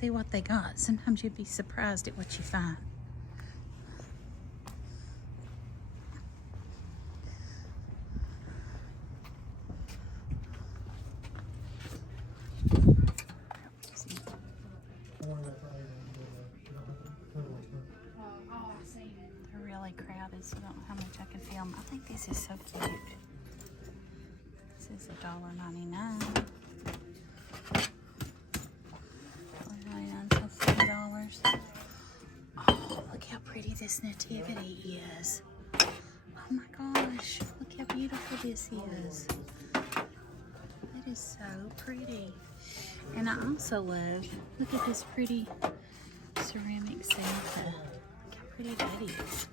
see what they got. Sometimes you'd be surprised at what you find. They're really crowded, so I don't know how much I can film. I think this is so cute. This is $1.99. $4.99, so $4. Oh, look how pretty this nativity is. Oh my gosh, look how beautiful this is. It is so pretty. And I also love, look at this pretty ceramic Santa. Look how pretty that is.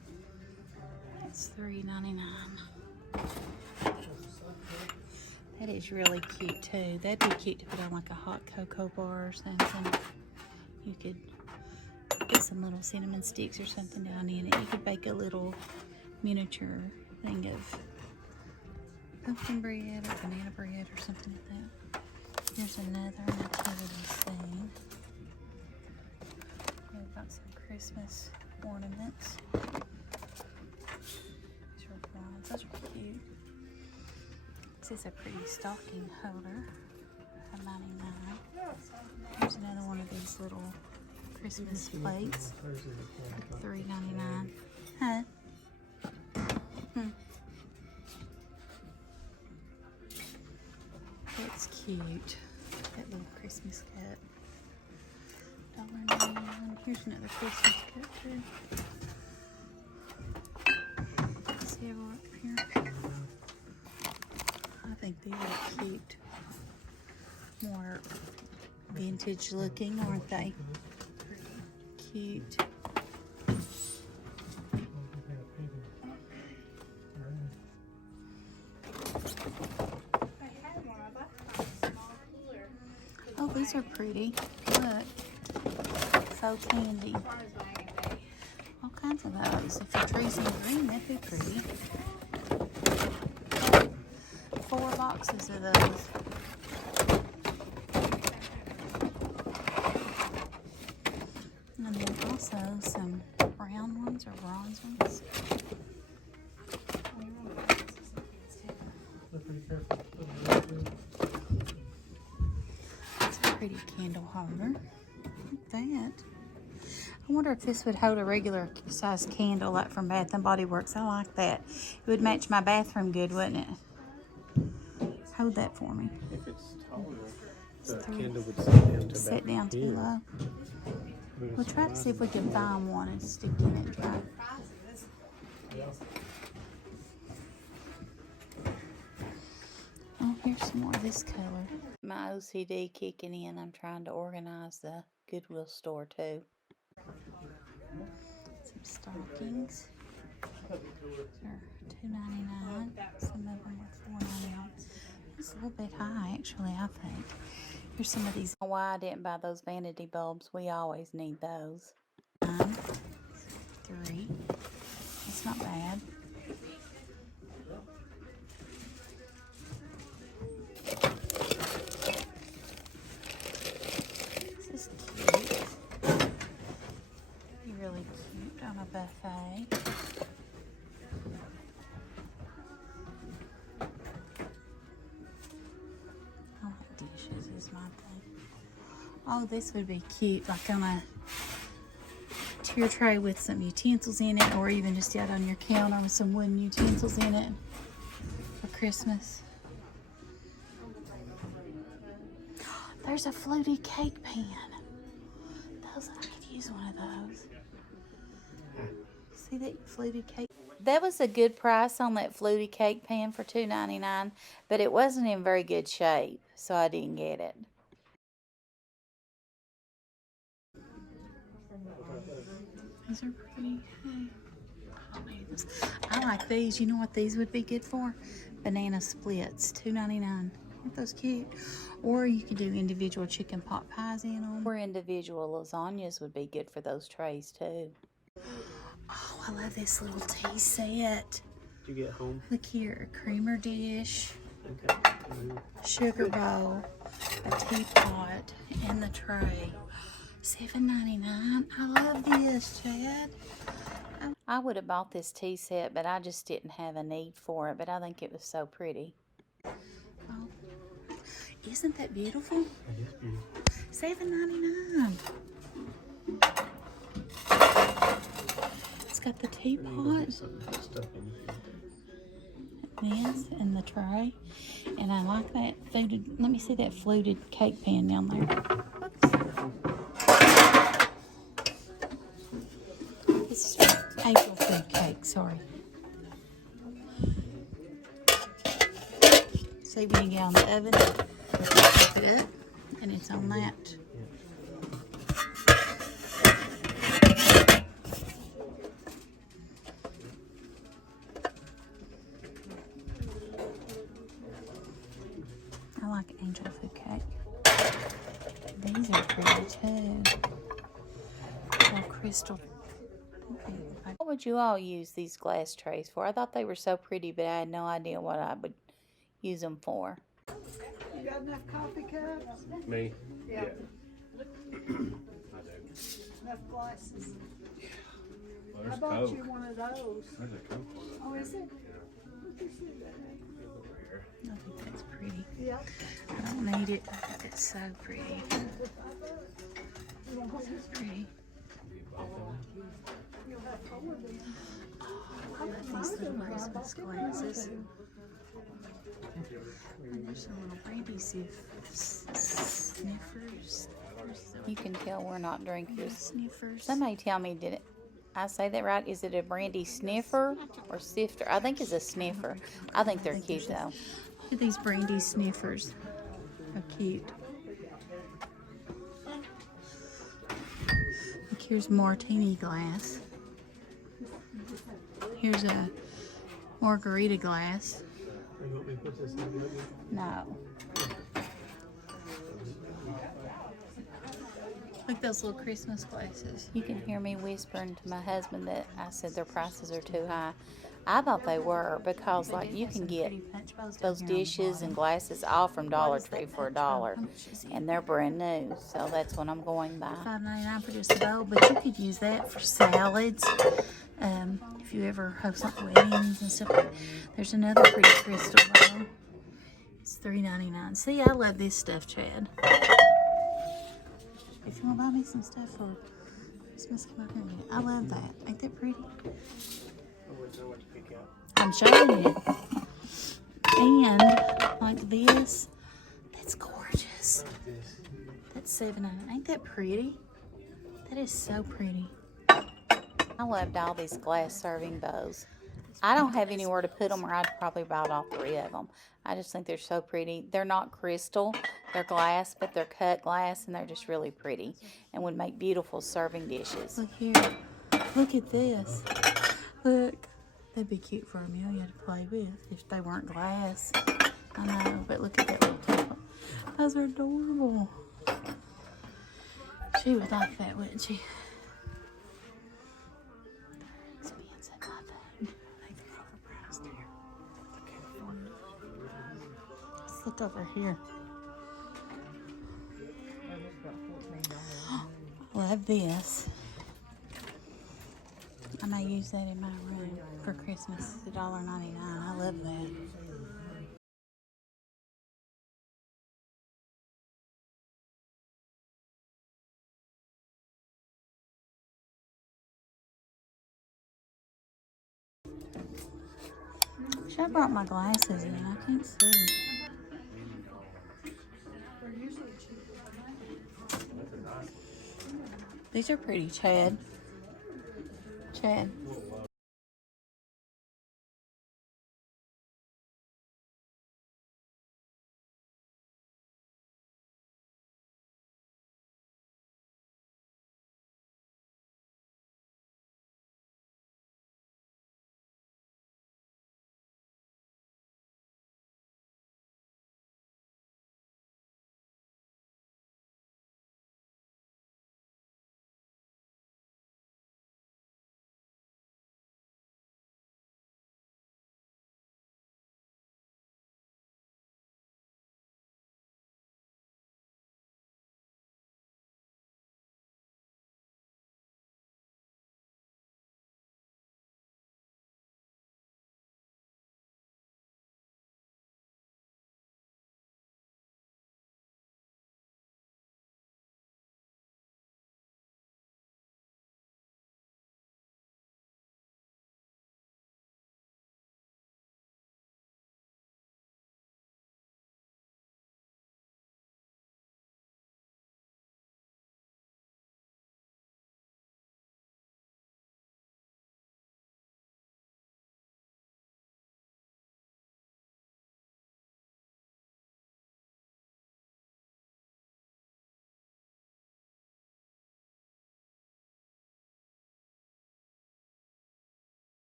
That's $3.99. That is really cute too. That'd be cute to put on like a hot cocoa bar or something. You could put some little cinnamon sticks or something down in it. You could bake a little miniature thing of pumpkin bread or banana bread or something like that. Here's another nativity scene. We've got some Christmas ornaments. These are bronze. Those are cute. This is a pretty stocking holder. $1.99. Here's another one of these little Christmas plates. $3.99. Huh? That's cute. That little Christmas cup. $1.99. Here's another Christmas cup too. Let's see over up here. I think these are cute. More vintage looking, aren't they? Cute. Oh, these are pretty. Look. Faux candy. All kinds of those. If your tree's in green, that'd be pretty. 4 boxes of those. And then also some brown ones or bronze ones. That's a pretty candle holder. Look at that. I wonder if this would hold a regular size candle like from Bath and Body Works. I like that. It would match my bathroom good, wouldn't it? Hold that for me. If it's taller, the candle would sit down too low. We'll try to see if we can find one and stick in it and try. Oh, here's some more of this color. My OCD kicking in. I'm trying to organize the Goodwill store too. Some stockings. They're $2.99. Some of them are $4.99. It's a little bit high, actually, I think. Here's some of these. Why I didn't buy those vanity bulbs. We always need those. 3. It's not bad. This is cute. Be really cute on a buffet. Dishes is my thing. Oh, this would be cute, like on a tier tray with some utensils in it, or even just out on your counter with some wooden utensils in it for Christmas. There's a floaty cake pan. Those, I could use one of those. See that floaty cake? That was a good price on that floaty cake pan for $2.99, but it wasn't in very good shape, so I didn't get it. These are pretty. I like these. You know what these would be good for? Banana splits, $2.99. Aren't those cute? Or you could do individual chicken pot pies in them. Or individual lasagnas would be good for those trays too. Oh, I love this little tea set. Did you get home? Look here, a creamer dish, Okay. sugar bowl, a teapot, and the tray. $7.99. I love this, Chad. I would have bought this tea set, but I just didn't have a need for it. But I think it was so pretty. Oh, isn't that beautiful? That is beautiful. $7.99. It's got the teapot, Stuff in this, and the tray. And I like that fluted. Let me see that fluted cake pan down there. Oops. This is April food cake. Sorry. See, when you get on the oven, you flip it up, and it's on that. I like angel food cake. These are pretty too. Little crystal. What would you all use these glass trays for? I thought they were so pretty, but I had no idea what I would use them for. You got enough coffee cups? Me? Yeah. I do. Enough glasses? Well, I there's bought Coke. you one of those. There's a Coke one. Oh, is it? Let me see that. I think that's pretty. Yeah. I don't need it. I think it's so pretty. So pretty. You'll have four of them. I love these little Christmas glasses. And there's some little brandy sniffers. You can tell we're not drinkers. Sniffers. Somebody tell me, did I say that right? Is it a brandy sniffer or sifter? I think it's a sniffer. I think they're cute though. Look at these brandy sniffers. How cute. Look, here's martini glass. Here's a margarita glass. You want me to put this in the oven? No. Like those little Christmas glasses. You can hear me whispering to my husband that I said their prices are too high. I thought they were, because like you can get those dishes and glasses all from Dollar Tree for $1, and they're brand new. So that's what I'm going by. $5.99 for just a bowl, but you could use that for salads. If you ever host like weddings and stuff. There's another pretty crystal bowl. It's $3.99. See, I love this stuff, Chad. If you want to buy me some stuff for Christmas, come over here and get it. I love that. Ain't that pretty? I wouldn't know what to pick out. I'm showing you. And like this, that's gorgeous. Like this. That's $7.99. Ain't that pretty? That is so pretty. I loved all these glass serving bowls. I don't have anywhere to put them, or I'd probably bought all 3 of them. I just think they're so pretty. They're not crystal, they're glass, but they're cut glass, and they're just really pretty and would make beautiful serving dishes. Look here. Look at this. Look. That'd be cute for Amelia to play with if they weren't glass. I know, but look at that little table. Those are adorable. She would like that, wouldn't she? Expensive, I think. I think they're overpriced here. Let's look over here. Love this. I may use that in my room for Christmas. It's $1.99. I love that. Should I brought my glasses in? I can't see. These are pretty, Chad. Chad.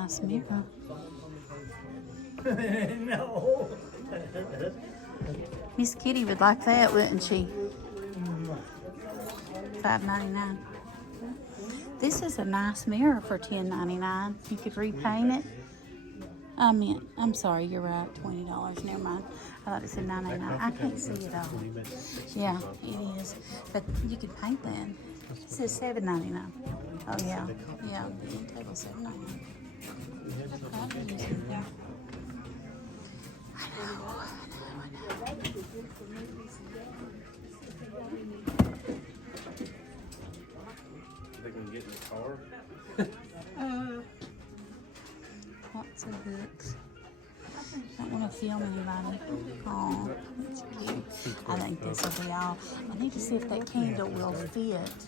nice mirror. No. Miss Kitty would like that, wouldn't she? $5.99. This is a nice mirror for $10.99. You could repaint it. I'm sorry, you're right. $20. Never mind. I thought it said $9.99. I can't see it all. Yeah, it is. But you could paint that. It says $7.99. Oh yeah, yeah. The end table $7.99. I know. They can get in the car. Lots of books. I don't want to film anybody. Oh, that's cute. I think this will be all. I need to see if that candle will fit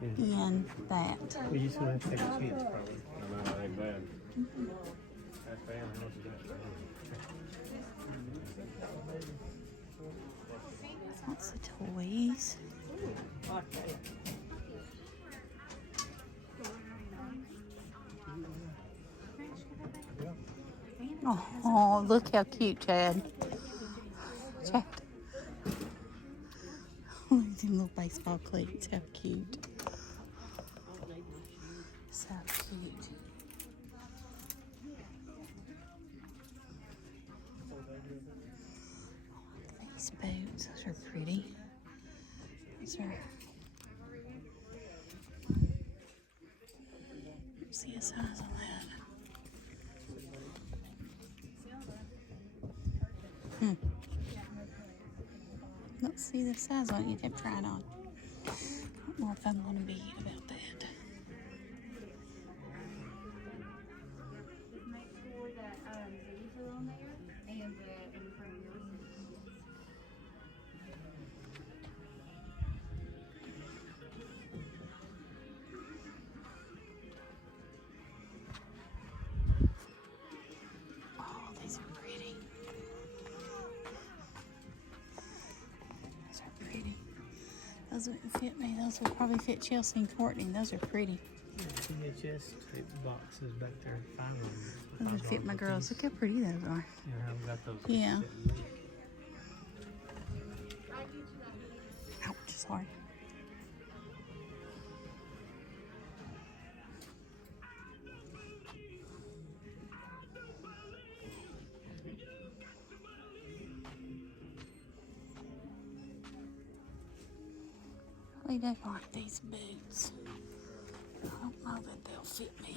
in that. We just want to take a chance, probably. I know, that ain't bad. That fan, how much is that? Lots of toys. Oh, look how cute, Chad. Chad. Look at them little baseball cleats. How cute. So cute. These boots, those are pretty. Those are. See a size on that. Let's see the size on it. You'd have to try it on. I don't know if I'm going to be about that. Make sure that these are on there and in front of yours. Oh, these are pretty. Those are pretty. Those wouldn't fit me. Those would probably fit Chelsea and Courtney. Those are pretty. VHS tape boxes back there. Those would fit my girls. Look how pretty those are. Yeah, I haven't got those. Yeah. Ouch, sorry. I really don't like these boots. I don't know that they'll fit me.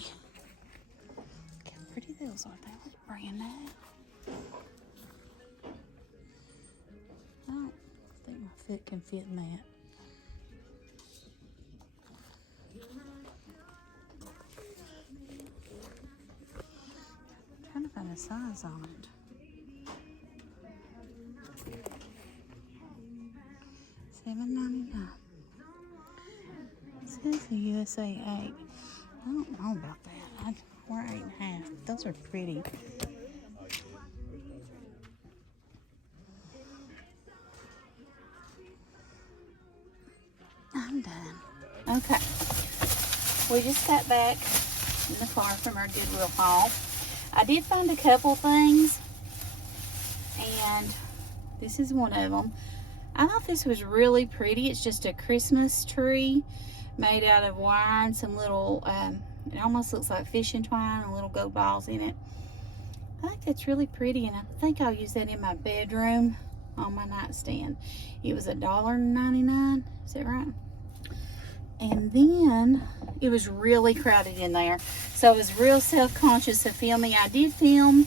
Look how pretty those are. They look brand new. I don't think my foot can fit in that. I'm trying to find a size on it. $7.99. It says the USA 8. I don't know about that. I'd wear 8.5. Those are pretty. I'm done. Okay. We just got back in the car from our Goodwill haul. I did find a couple things, and this is one of them. I thought this was really pretty. It's just a Christmas tree made out of wire and some little, it almost looks like fishing twine and little gold balls in it. I think that's really pretty, and I think I'll use that in my bedroom on my nightstand. It was $1.99, is that right? And then it was really crowded in there, so I was real self-conscious of filming. I did film.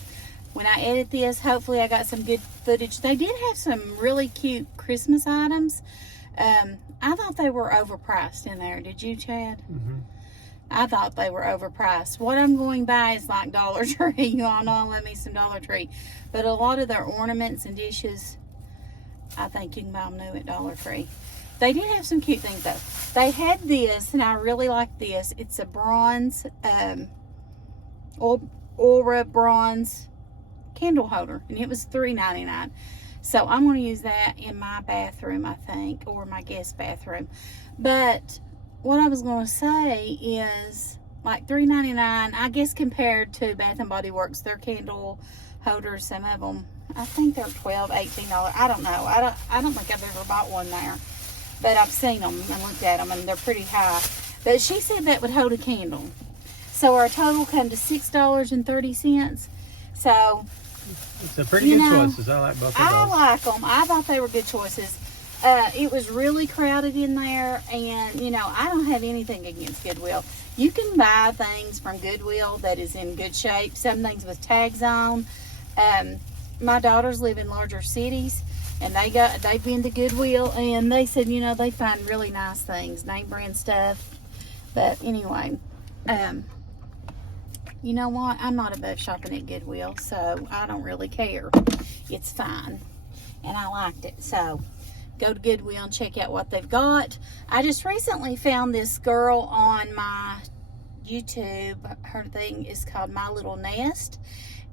When I edit this, hopefully I got some good footage. They did have some really cute Christmas items. I thought they were overpriced in there. Did you, Chad? Mm-hmm. I thought they were overpriced. What I'm going by is like Dollar Tree. Y'all know I love me some Dollar Tree. But a lot of their ornaments and dishes, I think you can buy them new at Dollar Tree. They did have some cute things though. They had this, and I really like this. It's a bronze, aura bronze candle holder, and it was $3.99. So I'm going to use that in my bathroom, I think, or my guest bathroom. But what I was going to say is like $3.99. I guess compared to Bath and Body Works, their candle holders, some of them, I think they're $12, $18. I don't know. I don't think I've ever bought one there, but I've seen them and looked at them, and they're pretty high. But she said that would hold a candle. So our total come to $6.30. So It's a pretty good choices. I like both of those. I like them. I thought they were good choices. It was really crowded in there, and I don't have anything against Goodwill. You can buy things from Goodwill that is in good shape, some things with tags on. My daughters live in larger cities, and they've been to Goodwill, and they said they find really nice things, name brand stuff. But anyway, you know what, I'm not above shopping at Goodwill, so I don't really care. It's fine, and I liked it. So go to Goodwill and check out what they've got. I just recently found this girl on my YouTube. Her thing is called My Little Nest,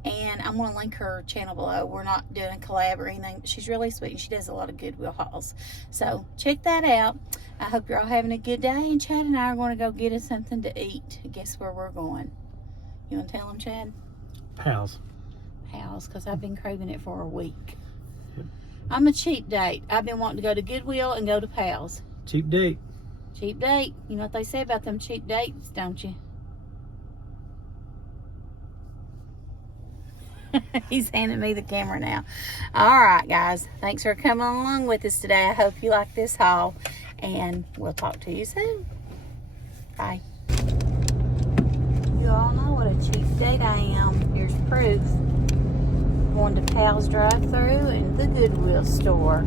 and I'm going to link her channel below. We're not doing a collab or anything, but she's really sweet, and she does a lot of Goodwill hauls. So check that out. I hope you're all having a good day, and Chad and I are going to go get us something to eat. Guess where we're going? You want to tell them, Chad? Pals. Pals, because I've been craving it for a week. I'm a cheap date. I've been wanting to go to Goodwill and go to Pals. Cheap date. Cheap date. You know what they say about them cheap dates, don't you? He's handing me the camera now. All right, guys. Thanks for coming along with us today. I hope you like this haul, and we'll talk to you soon. Bye. You all know what a cheap date I am. Here's proof. Going to Pal's drive-thru and the Goodwill store.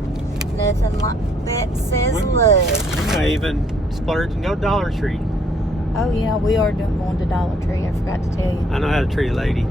Nothing like that says love. We may even splurge and go Dollar Tree. Oh yeah, we are going to Dollar Tree. I forgot to tell you. I know how to treat a lady.